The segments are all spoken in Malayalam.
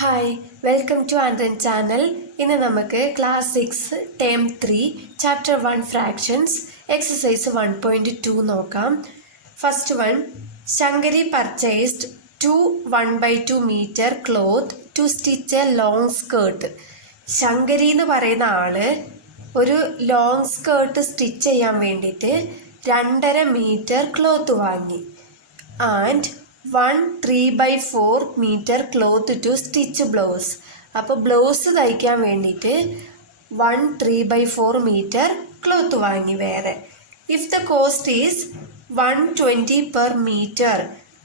ഹായ്, വെൽക്കം ടു ആൻഡ്രൻ ചാനൽ. ഇന്ന് നമുക്ക് class 6 term 3 chapter 1 fractions exercise 1.2 നോക്കാം. First one, Shankari purchased 2 1/2 metre cloth to stitch a long skirt. Shankari എന്ന് പറയുന്ന ആള് ഒരു ലോങ് സ്കേർട്ട് സ്റ്റിച്ച് ചെയ്യാൻ വേണ്ടിയിട്ട് 2.5 മീറ്റർ ക്ലോത്ത് വാങ്ങി. And 1 3/4 metre cloth to stitch blouse. അപ്പോൾ ബ്ലൗസ് തയ്ക്കാൻ വേണ്ടിയിട്ട് 1 3/4 മീറ്റർ ക്ലോത്ത് വാങ്ങി വേറെ. If the cost is 120 per metre,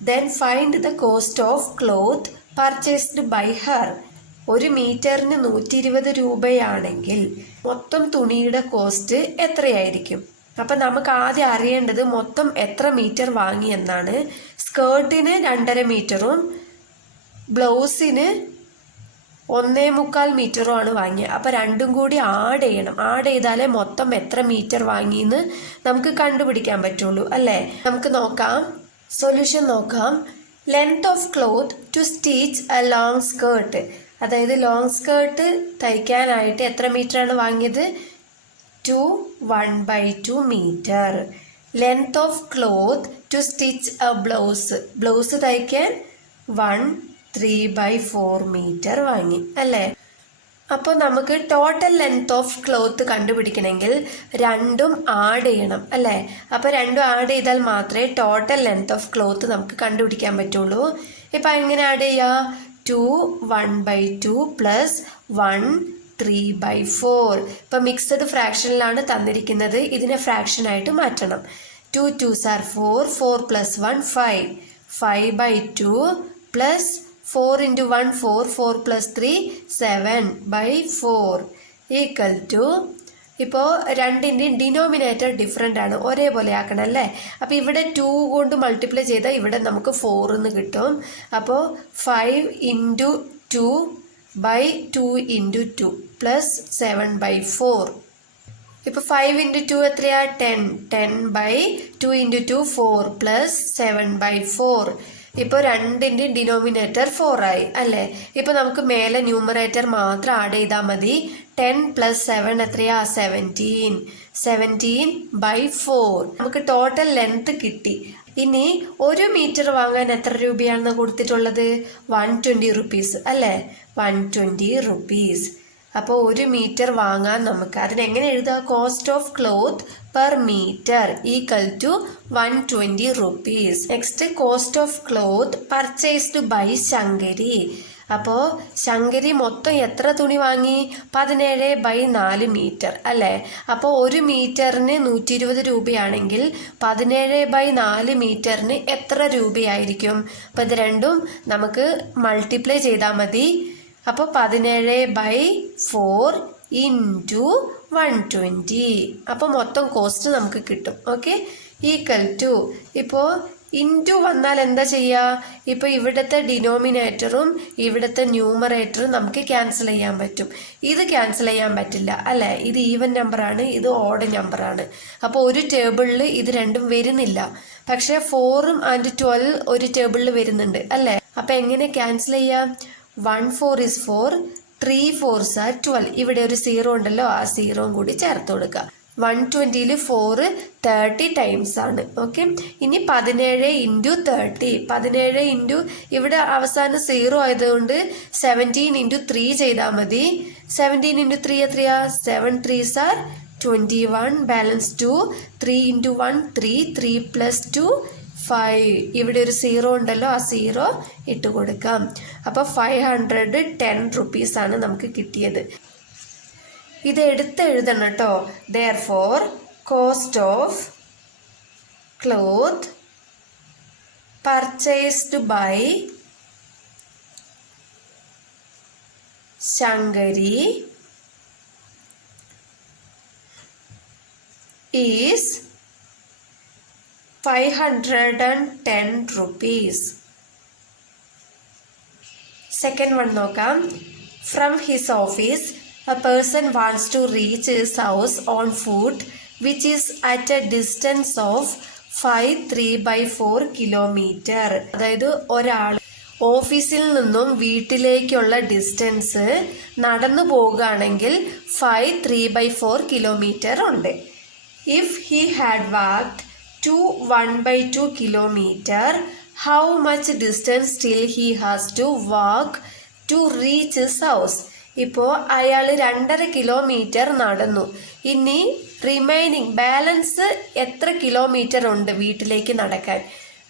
then find the cost of cloth purchased by her. ഒരു മീറ്ററിന് 120 രൂപയാണെങ്കിൽ മൊത്തം തുണിയുടെ കോസ്റ്റ് എത്രയായിരിക്കും? അപ്പം നമുക്ക് ആദ്യം അറിയേണ്ടത് മൊത്തം എത്ര മീറ്റർ വാങ്ങി എന്നാണ്. സ്കേർട്ടിന് 2.5 മീറ്ററും ബ്ലൗസിന് 1.25 മീറ്ററും ആണ് വാങ്ങിയത്. അപ്പം രണ്ടും കൂടി ആഡ് ചെയ്യണം. ആഡ് ചെയ്താലേ മൊത്തം എത്ര മീറ്റർ വാങ്ങിയെന്ന് നമുക്ക് കണ്ടുപിടിക്കാൻ പറ്റുള്ളൂ, അല്ലേ? നമുക്ക് നോക്കാം, സൊല്യൂഷൻ നോക്കാം. Length of cloth to stitch a long skirt. അതായത് ലോങ് സ്കേർട്ട് തയ്ക്കാനായിട്ട് എത്ര മീറ്ററാണ് വാങ്ങിയത്? 2 1/2 metre. Length of cloth to stitch a blouse. Blouse തയ്ക്കാൻ 1 3/4 മീറ്റർ വാങ്ങി, അല്ലേ? അപ്പോൾ നമുക്ക് ടോട്ടൽ ലെങ്ത് ഓഫ് ക്ലോത്ത് കണ്ടുപിടിക്കണമെങ്കിൽ രണ്ടും ആഡ് ചെയ്യണം, അല്ലേ? അപ്പോൾ രണ്ടും ആഡ് ചെയ്താൽ മാത്രമേ ടോട്ടൽ ലെങ്ത് ഓഫ് ക്ലോത്ത് നമുക്ക് കണ്ടുപിടിക്കാൻ പറ്റുള്ളൂ. ഇപ്പം എങ്ങനെ ആഡ് ചെയ്യുക? 2 1/2 പ്ലസ് 1 3/4. ഇപ്പം മിക്സഡ് ഫ്രാക്ഷനിലാണ് തന്നിരിക്കുന്നത്. ഇതിനെ ഫ്രാക്ഷനായിട്ട് മാറ്റണം. 2 2s are 4, 4 plus 1 5, 5/2 plus 4 into 1 4, 4 plus 3 7/4 equal to. ഇപ്പോൾ രണ്ടിൻ്റെയും ഡിനോമിനേറ്റർ ഡിഫറെൻ്റ് ആണ്, ഒരേപോലെ ആക്കണം, അല്ലേ? അപ്പോൾ ഇവിടെ 2 കൊണ്ട് മൾട്ടിപ്ലൈ ചെയ്താൽ ഇവിടെ നമുക്ക് 4 എന്ന് കിട്ടും. അപ്പോൾ 5 into 2/2 into 2 പ്ലസ് 7/4. ഇപ്പോൾ 5 into 2 എത്രയാ? 10. 10/2 into 2 4 പ്ലസ് 7/4. ഇപ്പോൾ രണ്ടിൻ്റെ ഡിനോമിനേറ്റർ 4 ആയി, അല്ലേ? ഇപ്പോൾ നമുക്ക് മേലെ ന്യൂമറേറ്റർ മാത്രം ആഡ് ചെയ്താൽ മതി. 10 പ്ലസ് 7 എത്രയാ? 17. 17/4. നമുക്ക് ടോട്ടൽ ലെങ്ത് കിട്ടി. ഇനി 1 മീറ്റർ വാങ്ങാൻ എത്ര രൂപയാണ് കൊടുത്തിട്ടുള്ളത്? 120 റുപ്പീസ്, അല്ലേ? 120 റുപ്പീസ്. അപ്പോൾ 1 മീറ്റർ വാങ്ങാൻ നമുക്ക് അതിനെങ്ങനെ എഴുതുക? Cost of cloth per metre equal to 120 rupees. Next, cost of cloth purchased by Shankari. അപ്പോൾ ശങ്കരി മൊത്തം എത്ര തുണി വാങ്ങി? 17/4 മീറ്റർ, അല്ലേ? അപ്പോൾ 1 മീറ്ററിന് 120 രൂപയാണെങ്കിൽ 17/4 മീറ്ററിന് എത്ര രൂപയായിരിക്കും? അപ്പോൾ ഇത് രണ്ടും നമുക്ക് മൾട്ടിപ്ലൈ ചെയ്താൽ മതി. അപ്പോൾ 17/4 ഇൻറ്റു 120. അപ്പോൾ മൊത്തം കോസ്റ്റ് നമുക്ക് കിട്ടും. Okay, equal to. ഇപ്പോൾ ഇൻറ്റു വന്നാൽ എന്താ ചെയ്യുക? ഇപ്പോൾ ഇവിടുത്തെ ഡിനോമിനേറ്ററും ഇവിടുത്തെ ന്യൂമറേറ്ററും നമുക്ക് ക്യാൻസൽ ചെയ്യാൻ പറ്റും. ഇത് ക്യാൻസൽ ചെയ്യാൻ പറ്റില്ല, അല്ലേ? ഇത് ഈവൻ നമ്പറാണ്, ഇത് ഓഡ് നമ്പറാണ്. അപ്പോൾ ഒരു ടേബിളിൽ ഇത് രണ്ടും വരുന്നില്ല. പക്ഷേ 4ഉം ആൻഡ് 12 ഒരു ടേബിളിൽ വരുന്നുണ്ട്, അല്ലേ? അപ്പോൾ എങ്ങനെ ക്യാൻസൽ ചെയ്യാം? 1 4 is 4, 3 4s are 12. ഇവിടെ ഒരു 0 ഉണ്ടല്ലോ, ആ 0 കൂടി ചേർത്ത് കൊടുക്കുക. 120ൽ 4 30 ടൈംസ് ആണ്. ഓക്കെ, ഇനി 17 ഇൻറ്റു 30. 17 ഇൻറ്റു ഇവിടെ അവസാനം 0 ആയതുകൊണ്ട് 17 ഇൻറ്റു 3 ചെയ്താൽ മതി. 17 ഇൻറ്റു 3 എത്രയാ? 7 3s are 21. Balance 2. 3 into 1 3, 3 plus 2 5. ഇവിടെ ഒരു 0 ഉണ്ടല്ലോ, ആ 0 ഇട്ട് കൊടുക്കാം. അപ്പോൾ 510 റുപ്പീസ് ആണ് നമുക്ക് കിട്ടിയത്. ഇത് എടുത്ത് എഴുതണം കേട്ടോ. Therefore, cost of cloth purchased by Shankari is 510 rupees. Second one നോക്കാം. From his office, a person wants to reach his house on foot, which is at a distance of 5 3/4 kilometer. അതായത് ഒരാൾ ഓഫീസിൽ നിന്നും വീട്ടിലേക്കുള്ള ഡിസ്റ്റൻസ് നടന്നു പോകുകയാണെങ്കിൽ 5 3/4 കിലോമീറ്റർ ഉണ്ട്. If he had walked two 1/2 kilometre, how much distance still he has to walk to reach his house? ഇപ്പോൾ അയാൾ 2.5 കിലോമീറ്റർ നടന്നു. ഇനി റിമൈനിങ് ബാലൻസ് എത്ര കിലോമീറ്റർ ഉണ്ട് വീട്ടിലേക്ക് നടക്കാൻ?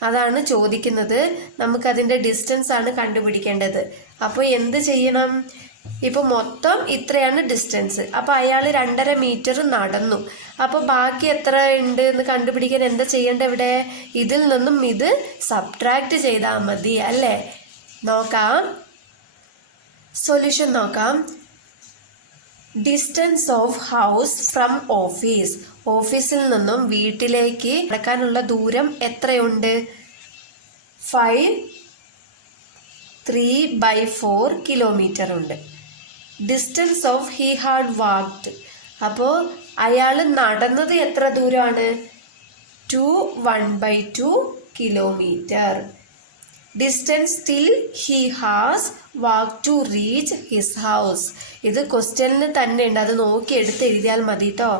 അതാണ് ചോദിക്കുന്നത്. നമുക്കതിൻ്റെ ഡിസ്റ്റൻസ് ആണ് കണ്ടുപിടിക്കേണ്ടത്. അപ്പോൾ എന്ത് ചെയ്യണം? ഇപ്പോൾ മൊത്തം ഇത്രയാണ് ഡിസ്റ്റൻസ്. അപ്പോൾ അയാൾ 2.5 മീറ്റർ നടന്നു. അപ്പോൾ ബാക്കി എത്ര ഉണ്ട് എന്ന് കണ്ടുപിടിക്കാൻ എന്താ ചെയ്യേണ്ടത്? ഇവിടെ ഇതിൽ നിന്നും ഇത് സബ്ട്രാക്ട് ചെയ്താൽ മതി അല്ലേ? നോക്കാം, സൊല്യൂഷൻ നോക്കാം. Distance of house from office. ഓഫീസിൽ നിന്നും വീട്ടിലേക്ക് നടക്കാനുള്ള ദൂരം എത്രയുണ്ട്? 5 3/4 കിലോമീറ്റർ ഉണ്ട്. Distance of he had walked. അപ്പോൾ അയാൾ നടന്നത് എത്ര ദൂരമാണ്? 2 1/2 kilometre. Distance still he has walk to reach his house. ഇത് ക്വസ്റ്റ്യനിൽ തന്നെ ഉണ്ട്, അത് നോക്കി എടുത്ത് എഴുതിയാൽ മതി കേട്ടോ.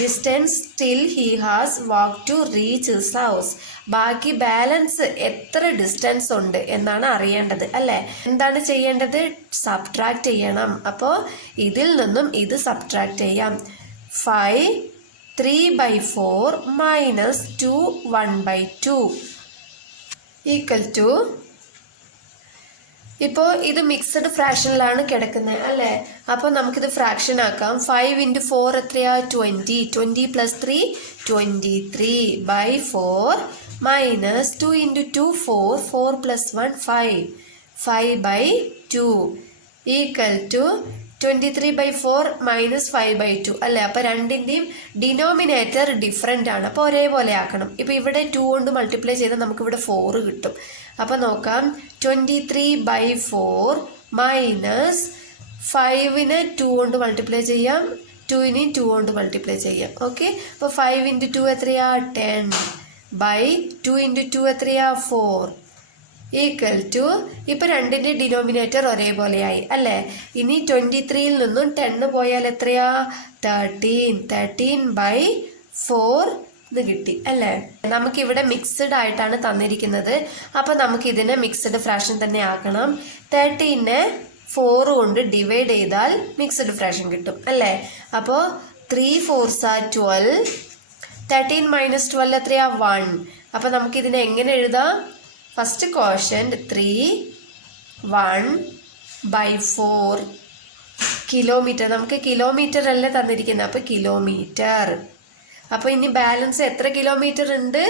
Distance still he has walk to reach his house. ബാക്കി ബാലൻസ് എത്ര ഡിസ്റ്റൻസ് ഉണ്ട് എന്നാണ് അറിയേണ്ടത് അല്ലേ? എന്താണ് ചെയ്യേണ്ടത്? സബ്ട്രാക്ട് ചെയ്യണം. അപ്പോൾ ഇതിൽ നിന്നും ഇത് സബ്ട്രാക്ട് ചെയ്യാം. 5 3/4 മൈനസ് 2 1/2 ഈക്വൽ ടു, ഇപ്പോൾ ഇത് മിക്സഡ് ഫ്രാക്ഷനിലാണ് കിടക്കുന്നത് അല്ലേ? അപ്പോൾ നമുക്കിത് ഫ്രാക്ഷൻ ആക്കാം. 5 × 4 എത്രയാ? 20. 20 + 3 23/4 മൈനസ് 2 × 2 4 4 + 1 5 5/2 ഈക്വൽ ടു 23/4 മൈനസ് 5/2 അല്ലേ? അപ്പോൾ രണ്ടിൻ്റെയും ഡിനോമിനേറ്റർ ഡിഫറെൻ്റ് ആണ്. അപ്പോൾ ഒരേപോലെ ആക്കണം. ഇപ്പോൾ ഇവിടെ 2 കൊണ്ട് മൾട്ടിപ്ലൈ ചെയ്താൽ നമുക്കിവിടെ 4 കിട്ടും. അപ്പോൾ നോക്കാം, 23/4 മൈനസ് 5നെ 2 കൊണ്ട് മൾട്ടിപ്ലൈ ചെയ്യാം, 2നെ 2 കൊണ്ട് മൾട്ടിപ്ലൈ ചെയ്യാം. ഓക്കെ, അപ്പോൾ 5 × 2 എത്രയാ? 10/2 × 2 എത്രയാ? 4 ഈക്വൽ ടു, ഇപ്പോൾ രണ്ടിൻ്റെ ഡിനോമിനേറ്റർ ഒരേപോലെയായി അല്ലേ? ഇനി 23ൽ നിന്നും 10 പോയാൽ എത്രയാ? 13/4 എന്ന് കിട്ടി അല്ലേ? നമുക്കിവിടെ മിക്സഡ് ആയിട്ടാണ് തന്നിരിക്കുന്നത്. അപ്പോൾ നമുക്കിതിനെ മിക്സഡ് ഫ്രാക്ഷൻ തന്നെ ആക്കണം. 13നെ 4 കൊണ്ട് ഡിവൈഡ് ചെയ്താൽ മിക്സഡ് ഫ്രാക്ഷൻ കിട്ടും അല്ലേ? അപ്പോൾ 3 4s are 12. 13 - 12 എത്രയാ? 1. അപ്പോൾ നമുക്കിതിനെ എങ്ങനെ എഴുതാം? First question 3 1/4 kilometre. നമുക്ക് കിലോമീറ്റർ അല്ലേ തന്നിരിക്കുന്നത്, അപ്പോൾ കിലോമീറ്റർ. അപ്പോൾ ഇനി ബാലൻസ് എത്ര കിലോമീറ്റർ ഉണ്ട്?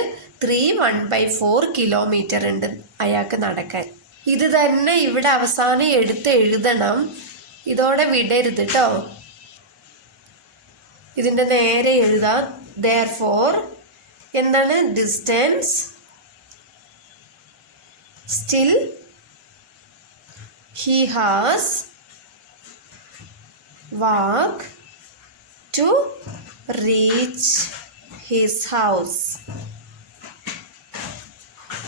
3 1/4 കിലോമീറ്റർ ഉണ്ട് അയാൾക്ക് നടക്കാൻ. ഇത് തന്നെ ഇവിടെ അവസാനം എടുത്ത് എഴുതണം, ഇതോടെ വിടരുത് കേട്ടോ. ഇതിൻ്റെ നേരെ എഴുതാം. therefore എന്താണ്? Distance still he has walked to reach his house.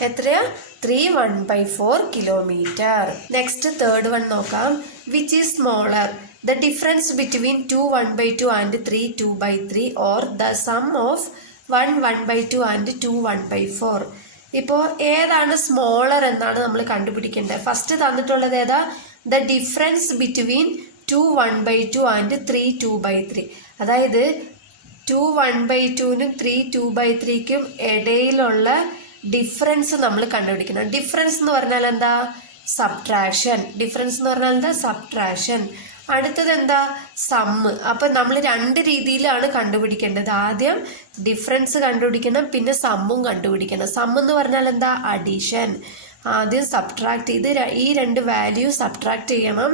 എത്രയാ? 3 1/4 കിലോമീറ്റർ. നെക്സ്റ്റ് തേർഡ് വൺ നോക്കാം. Which is smaller? The difference between 2 1/2 and 3 2/3 or the sum of 1 1/2 and 2 1/4. ഇപ്പോൾ ഏതാണ് സ്മോളർ എന്നാണ് നമ്മൾ കണ്ടുപിടിക്കേണ്ടത്. ഫസ്റ്റ് തന്നിട്ടുള്ളത് ഏതാ? The difference between 2 1/2 and 3 2/3. അതായത് 2 1/2നും 3 2/3ക്കും ഇടയിലുള്ള ഡിഫറൻസ് നമ്മൾ കണ്ടുപിടിക്കണം. ഡിഫറൻസ് എന്ന് പറഞ്ഞാൽ എന്താ? സബ്ട്രാക്ഷൻ. ഡിഫറൻസ് എന്ന് പറഞ്ഞാൽ എന്താ? സബ്ട്രാക്ഷൻ. അടുത്തത് എന്താ? സമ്മ്. അപ്പം നമ്മൾ 2 രീതിയിലാണ് കണ്ടുപിടിക്കേണ്ടത്. ആദ്യം ഡിഫറൻസ് കണ്ടുപിടിക്കണം, പിന്നെ സമ്മും കണ്ടുപിടിക്കണം. സം എന്ന് പറഞ്ഞാൽ എന്താ? അഡീഷൻ. ആദ്യം സബ്ട്രാക്ട് ചെയ്ത് ഈ 2 വാല്യൂ സബ്ട്രാക്ട് ചെയ്യണം,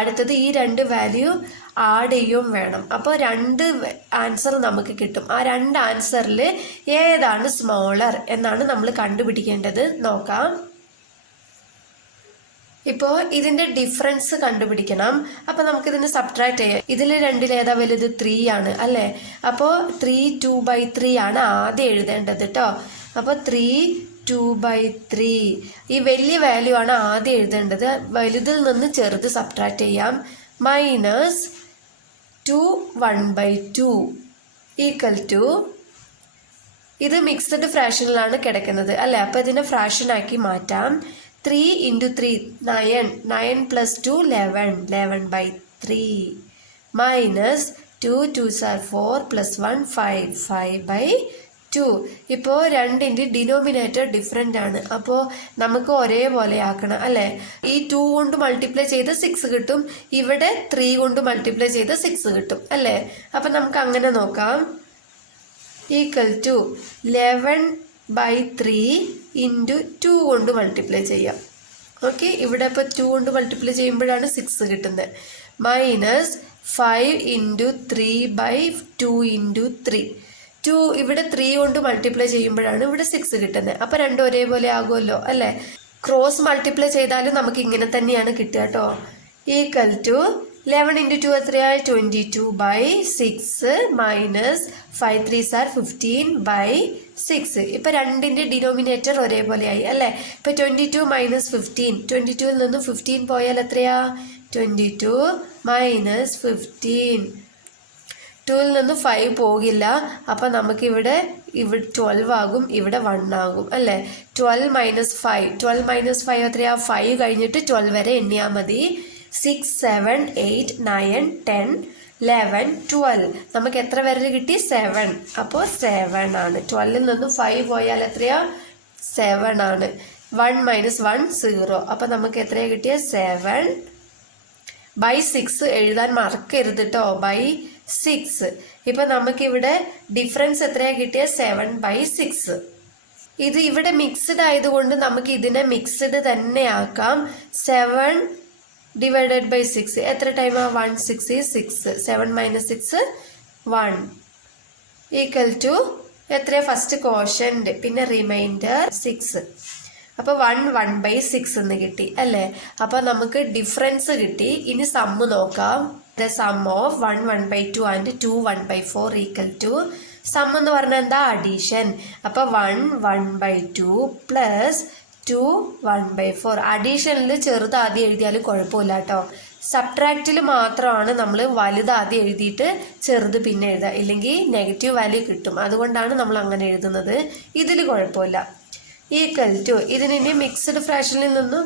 അടുത്തത് ഈ 2 വാല്യൂ ആഡ് ചെയ്യും വേണം. അപ്പോൾ 2 ആൻസർ നമുക്ക് കിട്ടും. ആ 2 ആൻസറിൽ ഏതാണ് സ്മോളർ എന്നാണ് നമ്മൾ കണ്ടുപിടിക്കേണ്ടത്. നോക്കാം. ഇപ്പോൾ ഇതിൻ്റെ ഡിഫറൻസ് കണ്ടുപിടിക്കണം. അപ്പോൾ നമുക്കിതിന് സബ്ട്രാക്ട് ചെയ്യാം. ഇതിൽ 2ൽ ഏതാ വലുത്? 3 ആണ് അല്ലേ? അപ്പോൾ 3 2/3 ആണ് ആദ്യം എഴുതേണ്ടത് കേട്ടോ. അപ്പോൾ 3 2/3. ഈ വലിയ വാല്യൂ ആണ് ആദ്യം എഴുതേണ്ടത്. വലുതിൽ നിന്ന് ചെറുത് സബ്ട്രാക്ട് ചെയ്യാം. മൈനസ് 2 1/2 ഈക്വൽ ടു, ഇത് മിക്സഡ് ഫ്രാക്ഷനിലാണ് കിടക്കുന്നത് അല്ലേ? അപ്പോൾ ഇതിനെ ഫ്രാക്ഷൻ ആക്കി മാറ്റാം. 3 × 3 9, 9 + 2 11, 11/3 മൈനസ് 2 2s are 4 + 1 5, 5/2. ഇപ്പോൾ രണ്ടിൻ്റെ ഡിനോമിനേറ്റർ ഡിഫറെൻ്റ് ആണ്. അപ്പോൾ നമുക്ക് ഒരേപോലെ ആക്കണം അല്ലേ? ഈ 2 കൊണ്ട് മൾട്ടിപ്ലൈ ചെയ്ത് 6 കിട്ടും, ഇവിടെ 3 കൊണ്ട് മൾട്ടിപ്ലൈ ചെയ്ത് 6 കിട്ടും അല്ലേ? അപ്പം നമുക്ക് അങ്ങനെ നോക്കാം. ഈക്വൽ ടു 11/3 × 2 കൊണ്ട് മൾട്ടിപ്ലൈ ചെയ്യാം. ഓക്കെ, ഇവിടെ ഇപ്പോൾ 2 കൊണ്ട് മൾട്ടിപ്ലൈ ചെയ്യുമ്പോഴാണ് 6 കിട്ടുന്നത്. മൈനസ് 5 × 3/2 × 3. 2 ഇവിടെ 3 കൊണ്ട് മൾട്ടിപ്ലൈ ചെയ്യുമ്പോഴാണ് ഇവിടെ 6 കിട്ടുന്നത്. അപ്പോൾ രണ്ടും ഒരേപോലെ ആകുമല്ലോ അല്ലേ? ക്രോസ് മൾട്ടിപ്ലൈ ചെയ്താലും നമുക്ക് ഇങ്ങനെ തന്നെയാണ് കിട്ടുക കേട്ടോ. ഈക്വൽ ടു 11 × 2 എത്രയായി? 22/6 മൈനസ് 5 3s are 15/6. ഇപ്പം രണ്ടിൻ്റെ ഡിനോമിനേറ്റർ ഒരേപോലെയായി അല്ലേ? ഇപ്പം 22 - 15, 22ൽ നിന്ന് 15 പോയാൽ എത്രയാ? 22 - 15. 2ൽ നിന്ന് 5 പോകില്ല, അപ്പം നമുക്കിവിടെ 12 ആകും, ഇവിടെ 1 ആകും അല്ലേ? 12 - 5, 12 - 5 എത്രയാ? 5 കഴിഞ്ഞിട്ട് 12 വരെ എണ്ണിയാൽ മതി. 6 7 8 9 10 11 12. നമുക്ക് എത്ര വരെ കിട്ടി? 7. അപ്പോൾ 7 ആണ്. 12ൽ നിന്ന് 5 പോയാൽ എത്രയാ? 7 ആണ്. 1 - 1 0. അപ്പോൾ നമുക്ക് എത്രയാണ് കിട്ടിയത്? 7/6 എഴുതാൻ മറക്കരുത് കേട്ടോ. 6. ഇപ്പം നമുക്കിവിടെ ഡിഫറൻസ് എത്രയാണ് കിട്ടിയത്? 7/6. ഇത് ഇവിടെ മിക്സ്ഡ് ആയതുകൊണ്ട് നമുക്ക് ഇതിനെ മിക്സ്ഡ് തന്നെ ആക്കാം. 7 / 6 എത്ര ടൈമാ? 1 6 is 6. 7 - 6 1 ഈക്വൽ ടു എത്രയാ? ഫസ്റ്റ് കോഷ്യന്റ്, പിന്നെ റിമൈൻഡർ 6. അപ്പോൾ 1 1/6 എന്ന് കിട്ടി അല്ലേ? അപ്പോൾ നമുക്ക് ഡിഫറൻസ് കിട്ടി. ഇനി സമ്മ് നോക്കാം. The sum of 1 1/2 and 2 1/4 equal to, sum എന്ന് പറഞ്ഞാൽ എന്താ? അഡീഷൻ. അപ്പോൾ 1 1/2 പ്ലസ് 2 1/4. അഡീഷനിൽ ചെറുത് ആദ്യം എഴുതിയാലും കുഴപ്പമില്ല കേട്ടോ. സബ്ട്രാക്റ്റിൽ മാത്രമാണ് നമ്മൾ വലുത് ആദ്യം എഴുതിയിട്ട് ചെറുത് പിന്നെ എഴുതുക, ഇല്ലെങ്കിൽ നെഗറ്റീവ് വാല്യൂ കിട്ടും. അതുകൊണ്ടാണ് നമ്മൾ അങ്ങനെ എഴുതുന്നത്. ഇതിൽ കുഴപ്പമില്ല. ഈക്വൽ ടു, ഇതിനി മിക്സ്ഡ് ഫ്രാക്ഷനിൽ നിന്നും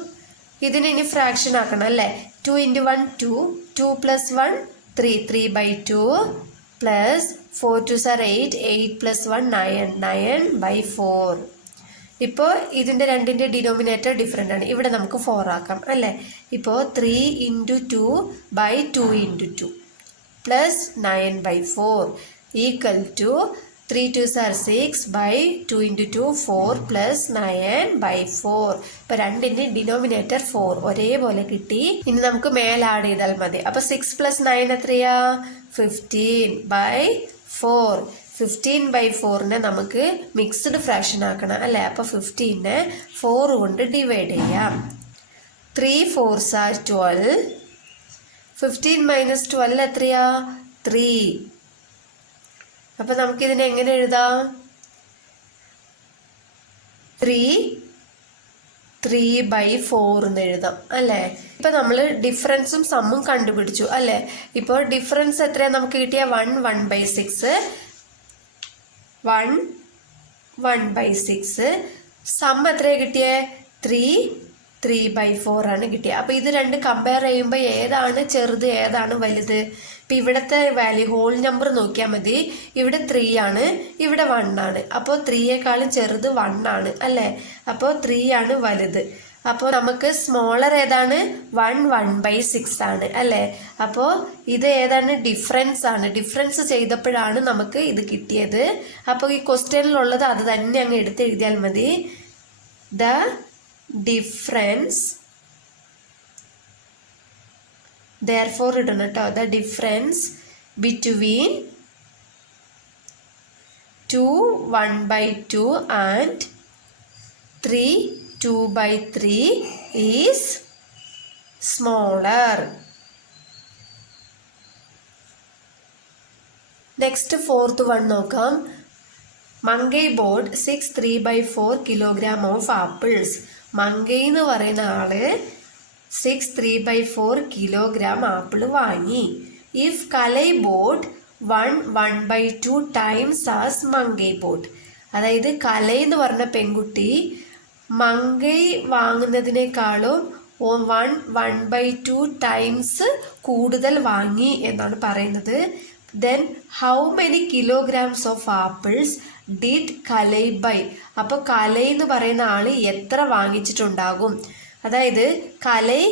ഇതിനി ഫ്രാക്ഷൻ ആക്കണം അല്ലേ? 2 × 1 2, 2 + 1 3, 3/2 പ്ലസ് 4 2s are 8, 8 + 1 9, 9/4. ഇപ്പോൾ ഇതിൻ്റെ രണ്ടിൻ്റെ ഡിനോമിനേറ്റർ ഡിഫറെൻ്റ് ആണ്. ഇവിടെ നമുക്ക് 4 ആക്കാം അല്ലേ? ഇപ്പോൾ 3 × 2/2 × 2 plus 9/4 equal to 3 2s are 6/2 × 2 4 plus 9/4. ഇപ്പോൾ രണ്ടിൻ്റെ ഡിനോമിനേറ്റർ 4 ഒരേപോലെ കിട്ടി. ഇനി നമുക്ക് മേലെ ആഡ് ചെയ്താൽ മതി. അപ്പോൾ 6 + 9 എത്രയാ? 15/4. 15/4നെ നമുക്ക് മിക്സ്ഡ് ഫ്രാക്ഷൻ ആക്കണം അല്ലേ? അപ്പോൾ 15നെ 4 കൊണ്ട് ഡിവൈഡ് ചെയ്യാം. 3 4s are 12. 15 - 12 എത്രയാ? 3. അപ്പോൾ നമുക്കിതിനെ എങ്ങനെ എഴുതാം? 3/4 എന്ന് എഴുതാം അല്ലേ? ഇപ്പം നമ്മൾ ഡിഫറൻസും സമ്മും കണ്ടുപിടിച്ചു അല്ലേ? ഇപ്പോൾ ഡിഫറൻസ് എത്രയാണ് നമുക്ക് കിട്ടിയ? 1 1/6, 1 1/6. സം എത്രയാണ് കിട്ടിയേ? 3/4 ആണ് കിട്ടിയത്. അപ്പോൾ ഇത് രണ്ട് കമ്പയർ ചെയ്യുമ്പോൾ ഏതാണ് ചെറുത് ഏതാണ് വലുത്? ഇപ്പം ഇവിടുത്തെ വാല്യൂ ഹോൾ നമ്പർ നോക്കിയാൽ മതി. ഇവിടെ 3 ആണ്, ഇവിടെ 1 ആണ്. അപ്പോൾ 3യേക്കാളും ചെറുത് 1 ആണ് അല്ലേ? അപ്പോൾ 3 ആണ് വലുത്. അപ്പോൾ നമുക്ക് സ്മോളർ ഏതാണ്? 1 1/6 ആണ് അല്ലേ? അപ്പോൾ ഇത് ഏതാണ്? ഡിഫറൻസ് ആണ്. ഡിഫറൻസ് ചെയ്തപ്പോഴാണ് നമുക്ക് ഇത് കിട്ടിയത്. അപ്പോൾ ഈ ക്വസ്റ്റ്യനിലുള്ളത് അത് തന്നെ അങ്ങ് എടുത്തെഴുതിയാൽ മതി. ദ ഡിഫറൻസ്, therefore ഇടണം കേട്ടോ. The difference between 2 1/2 and 3 2/3 is smaller. Next 4th one നോക്കാം. Mangai bought 6 3/4 kilogram of apples. Mangai എന്ന് പറയുന്ന ആള് 6 3/4 കിലോഗ്രാം ആപ്പിൾ വാങ്ങി. If Kalai bought 1/2 times as Mangai bought. അതായത് കലൈ എന്ന് പറഞ്ഞ പെൺകുട്ടി മങ്കൈ വാങ്ങുന്നതിനേക്കാളും 1/2 ടൈംസ് കൂടുതൽ വാങ്ങി എന്നാണ് പറയുന്നത്. Then how many kilograms of apples did Kalai buy. അപ്പോൾ കലൈ എന്ന് പറയുന്ന ആള് എത്ര വാങ്ങിച്ചിട്ടുണ്ടാകും? അതായത് കലൈ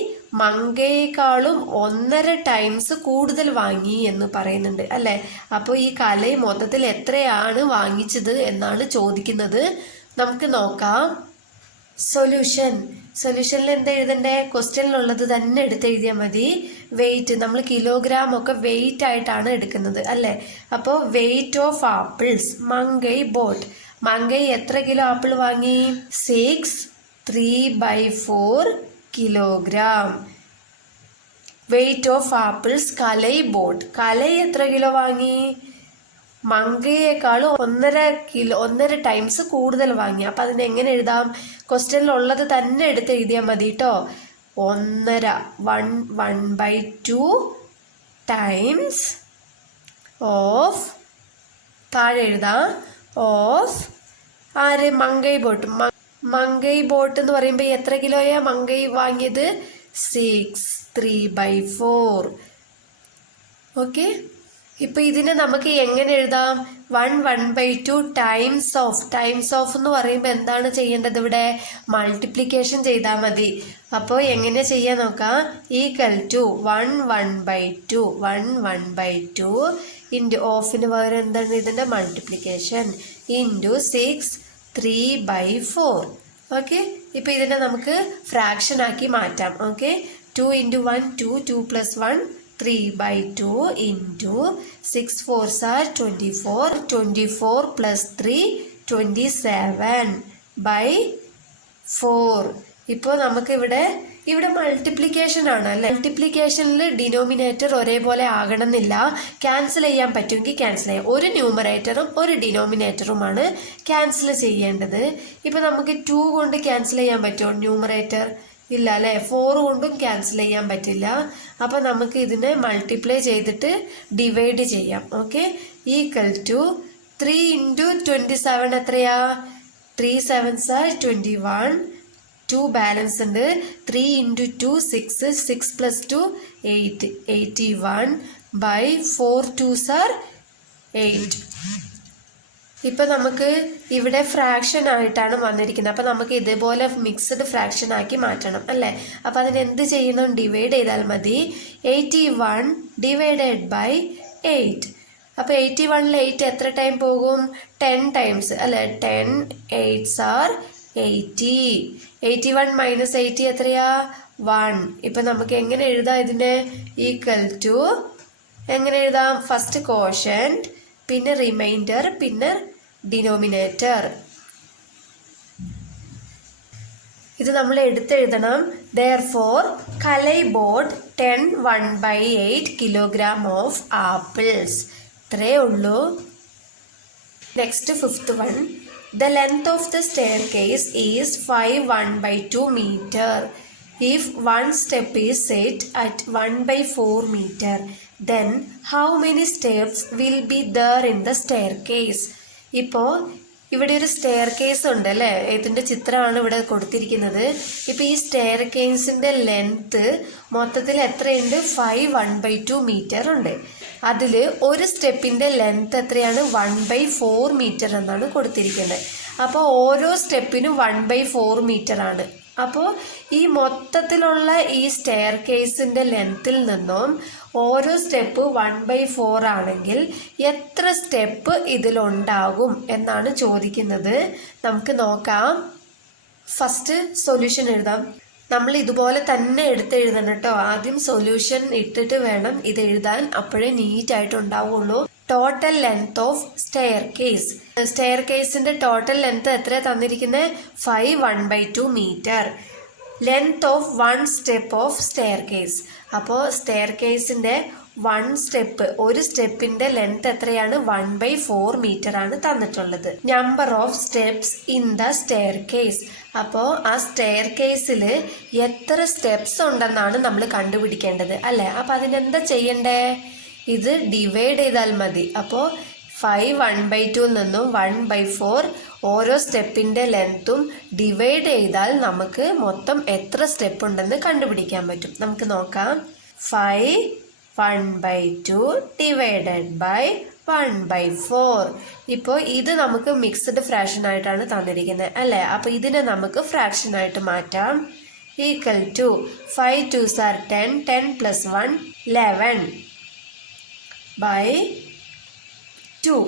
മങ്കയേക്കാളും 1.5 ടൈംസ് കൂടുതൽ വാങ്ങി എന്ന് പറയുന്നുണ്ട് അല്ലേ. അപ്പോൾ ഈ കലൈ മൊത്തത്തിൽ എത്രയാണ് വാങ്ങിച്ചത് എന്നാണ് ചോദിക്കുന്നത്. നമുക്ക് നോക്കാം. സൊല്യൂഷനിൽ എന്താ എഴുതണ്ടേ? ക്വസ്റ്റ്യനിലുള്ളത് തന്നെ എടുത്ത് എഴുതിയാൽ മതി. വെയിറ്റ്, നമ്മൾ കിലോഗ്രാം ഒക്കെ വെയിറ്റ് ആയിട്ടാണ് എടുക്കുന്നത് അല്ലേ. അപ്പോൾ വെയിറ്റ് ഓഫ് ആപ്പിൾസ് മങ്കൈ ബോട്ട്. മങ്കൈ എത്ര കിലോ ആപ്പിൾ വാങ്ങി? 6 3/4 kilogram. Weight of apples Kalai boat. Kalai എത്ര കിലോ വാങ്ങി? മങ്കയേക്കാളും 1.5 ടൈംസ് കൂടുതൽ വാങ്ങി. അപ്പം അതിന് എങ്ങനെ എഴുതാം? ക്വസ്റ്റ്യനിലുള്ളത് തന്നെ എടുത്ത് എഴുതിയാൽ മതി കേട്ടോ. 1/2 ടൈംസ് ഓഫ്, താഴെ എഴുതാം, ഓഫ് ആര്? മങ്കൈ ബോട്ട്. മങ്കൈ ബോട്ട് എന്ന് പറയുമ്പോൾ എത്ര കിലോയാ മങ്കൈ വാങ്ങിയത്? 6 3/4. ഓക്കെ, ഇപ്പം ഇതിനെ നമുക്ക് എങ്ങനെ എഴുതാം? 1/2 ടൈംസ് ഓഫ്. ടൈംസ് ഓഫ് എന്ന് പറയുമ്പോൾ എന്താണ് ചെയ്യേണ്ടത്? ഇവിടെ മൾട്ടിപ്ലിക്കേഷൻ ചെയ്താൽ മതി. അപ്പോൾ എങ്ങനെ ചെയ്യാൻ നോക്കാം. ഈക്വൽ ടു 1/2 ഇൻറ്റു ഓഫിന് പകരം എന്താണ് ഇതിൻ്റെ മൾട്ടിപ്ലിക്കേഷൻ ഇൻറ്റു 6 3/4. ഓക്കെ, ഇപ്പം ഇതിനെ നമുക്ക് ഫ്രാക്ഷൻ ആക്കി മാറ്റാം. Okay, 2 × 1 2, 2 + 1 3/2 into 6 4s are 24, 24 + 3 27/4. ഇപ്പോൾ നമുക്ക് ഇവിടെ മൾട്ടിപ്ലിക്കേഷൻ ആണ് അല്ലേ. മൾട്ടിപ്ലിക്കേഷനിൽ ഡിനോമിനേറ്റർ ഒരേപോലെ ആകണമെന്നില്ല. ക്യാൻസൽ ചെയ്യാൻ പറ്റുമെങ്കിൽ ക്യാൻസൽ ചെയ്യാം. ഒരു ന്യൂമറേറ്ററും ഒരു ഡിനോമിനേറ്ററുമാണ് ക്യാൻസൽ ചെയ്യേണ്ടത്. ഇപ്പോൾ നമുക്ക് 2 കൊണ്ട് ക്യാൻസൽ ചെയ്യാൻ പറ്റുമോ ന്യൂമറേറ്റർ? ഇല്ല അല്ലേ. 4 കൊണ്ടും ക്യാൻസൽ ചെയ്യാൻ പറ്റില്ല. അപ്പം നമുക്ക് ഇതിനെ മൾട്ടിപ്ലൈ ചെയ്തിട്ട് ഡിവൈഡ് ചെയ്യാം. ഓക്കെ, ഈക്വൽ ടു 3 × 27 എത്രയാ? 3 7s are 21. 2 ബാലൻസ് ഉണ്ട്. 3 × 2 6, 6 + 2 8, 81/4 2s are 8. ഇപ്പം നമുക്ക് ഇവിടെ ഫ്രാക്ഷൻ ആയിട്ടാണ് വന്നിരിക്കുന്നത്. അപ്പം നമുക്ക് ഇതേപോലെ മിക്സ്ഡ് ഫ്രാക്ഷൻ ആക്കി മാറ്റണം അല്ലേ. അപ്പം അതിന് എന്ത് ചെയ്യണം? ഡിവൈഡ് ചെയ്താൽ മതി. 81 ÷ 8. അപ്പോൾ 81-ൽ 8 എത്ര ടൈം പോകും? 10 ടൈംസ് അല്ലേ. 10 8s are 80. 81 - 80 എത്രയാ? 1. ഇപ്പം നമുക്ക് എങ്ങനെ എഴുതാം ഇതിനെ? ഈക്വൽ ടു എങ്ങനെ എഴുതാം? ഫസ്റ്റ് കോഷ്യന്റ്, പിന്നെ റിമൈൻഡർ, പിന്നെ ഡിനോമിനേറ്റർ. ഇത് നമ്മൾ എടുത്തെഴുതണം. Therefore, Kalai boat 10 1/8 kilogram of apples. ഇത്രയേ ഉള്ളൂ. Next 5th one. The length of the staircase is 5 1/2 meter. If one step is set at 1/4 meter, then how many steps will be there in the staircase? ഇപ്പോൾ ഇവിടെ ഒരു സ്റ്റെയർ കേസ് ഉണ്ട് അല്ലേ. ഇതിൻ്റെ ചിത്രമാണ് ഇവിടെ കൊടുത്തിരിക്കുന്നത്. ഇപ്പോൾ ഈ സ്റ്റെയർ കേസിൻ്റെ ലെങ്ത്ത് മൊത്തത്തിൽ എത്രയുണ്ട്? 5 1/2 മീറ്റർ ഉണ്ട്. അതിൽ ഒരു സ്റ്റെപ്പിൻ്റെ ലെങ്ത്ത് എത്രയാണ്? 1/4 മീറ്റർ എന്നാണ് കൊടുത്തിരിക്കുന്നത്. അപ്പോൾ ഓരോ സ്റ്റെപ്പിനും 1/4 മീറ്റർ ആണ്. അപ്പോൾ ഈ മൊത്തത്തിലുള്ള ഈ സ്റ്റെയർ കേസിൻ്റെ ലെങ്ത്തിൽ നിന്നും ഓരോ സ്റ്റെപ്പ് 1/4 ആണെങ്കിൽ എത്ര സ്റ്റെപ്പ് ഇതിലുണ്ടാകും എന്നാണ് ചോദിക്കുന്നത്. നമുക്ക് നോക്കാം. ഫസ്റ്റ് സൊല്യൂഷൻ എഴുതാം. നമ്മൾ ഇതുപോലെ തന്നെ എടുത്തെഴുതണം കേട്ടോ. ആദ്യം സൊല്യൂഷൻ ഇട്ടിട്ട് വേണം ഇത് എഴുതാൻ, അപ്പോഴേ നീറ്റായിട്ട് ഉണ്ടാവുള്ളൂ. Total length of staircase. സ്റ്റെയർ കേസിന്റെ ടോട്ടൽ ലെങ്ത് എത്ര തന്നിരിക്കുന്നത്? 5 1/2 metre. Length of 1 step of staircase. അപ്പോൾ സ്റ്റെയർ കേസിന്റെ ഒരു സ്റ്റെപ്പിന്റെ ലെങ്ത് എത്രയാണ്? 1/4 മീറ്റർ ആണ് തന്നിട്ടുള്ളത്. Number of steps in the staircase. അപ്പോൾ ആ സ്റ്റെയർ കേസിൽ എത്ര സ്റ്റെപ്സ് ഉണ്ടെന്നാണ് നമ്മൾ കണ്ടുപിടിക്കേണ്ടത് അല്ലേ? അപ്പോൾ അതിനെന്താ ചെയ്യണ്ടേ? ഇത് ഡിവൈഡ് ചെയ്താൽ മതി. അപ്പോൾ 5 1/2 നിന്നും 1/4 ഓരോ സ്റ്റെപ്പിന്റെ ലെങ്ത്തും ഡിവൈഡ് ചെയ്താൽ നമുക്ക് മൊത്തം എത്ര സ്റ്റെപ്പ് ഉണ്ടെന്ന് കണ്ടുപിടിക്കാൻ പറ്റും. നമുക്ക് നോക്കാം. 5 1/2 ഡിവൈഡഡ് ബൈ 1/4. ഇപ്പോൾ ഇത് നമുക്ക് മിക്സ്ഡ് ഫ്രാക്ഷൻ ആയിട്ടാണ് തന്നിരിക്കുന്നത് അല്ലേ? അപ്പോൾ ഇതിനെ നമുക്ക് ഫ്രാക്ഷൻ ആയിട്ട് മാറ്റാം. Equal to 5 2s are 10, 10 plus 1 11 by 2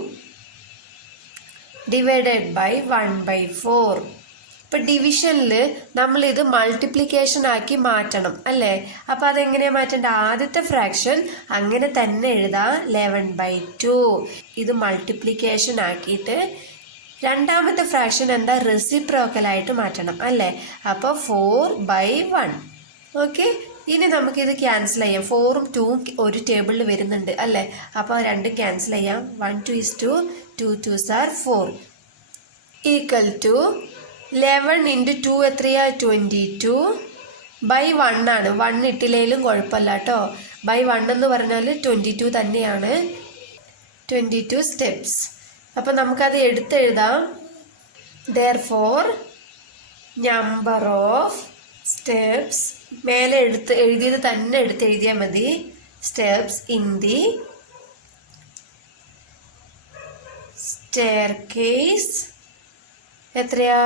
divided by 1/4. ഇപ്പം ഡിവിഷനിൽ നമ്മളിത് മൾട്ടിപ്ലിക്കേഷൻ ആക്കി മാറ്റണം അല്ലേ? അപ്പം അതെങ്ങനെയാണ് മാറ്റേണ്ടത്? ആദ്യത്തെ ഫ്രാക്ഷൻ അങ്ങനെ തന്നെ എഴുതാം 11/2. ഇത് മൾട്ടിപ്ലിക്കേഷൻ ആക്കിയിട്ട് രണ്ടാമത്തെ ഫ്രാക്ഷൻ എന്താ? റെസിപ്രോക്കലായിട്ട് മാറ്റണം അല്ലേ? അപ്പോൾ 4/1. ഓക്കെ, ഇനി നമുക്കിത് ക്യാൻസൽ ചെയ്യാം. 4ഉം 2ഉം ഒരു ടേബിളിൽ വരുന്നുണ്ട് അല്ലേ? അപ്പോൾ രണ്ടും ക്യാൻസൽ ചെയ്യാം. 1 2 is 2, 2 2s are 4 equal to 11 into 2 എത്രയാ? 22 ബൈ 1 ആണ്. 1 ഇട്ടില്ലേലും കുഴപ്പമില്ല കേട്ടോ. ബൈ 1 എന്ന് പറഞ്ഞാൽ 22 തന്നെയാണ്. 22 സ്റ്റെപ്സ്. അപ്പം നമുക്കത് എടുത്തെഴുതാം. therefore നമ്പർ ഓഫ് സ്റ്റെപ്സ് മേലെ എഴുതിയത് തന്നെ എഴുതിയാൽ മതി. Steps in the stair case എത്രയാ?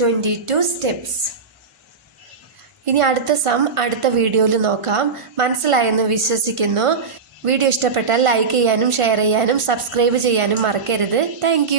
22 സ്റ്റെപ്സ്. ഇനി അടുത്ത സം അടുത്ത വീഡിയോയിൽ നോക്കാം. മനസ്സിലായെന്ന് വിശ്വസിക്കുന്നു. വീഡിയോ ഇഷ്ടപ്പെട്ടാൽ ലൈക്ക് ചെയ്യാനും ഷെയർ ചെയ്യാനും സബ്സ്ക്രൈബ് ചെയ്യാനും മറക്കരുത്. താങ്ക്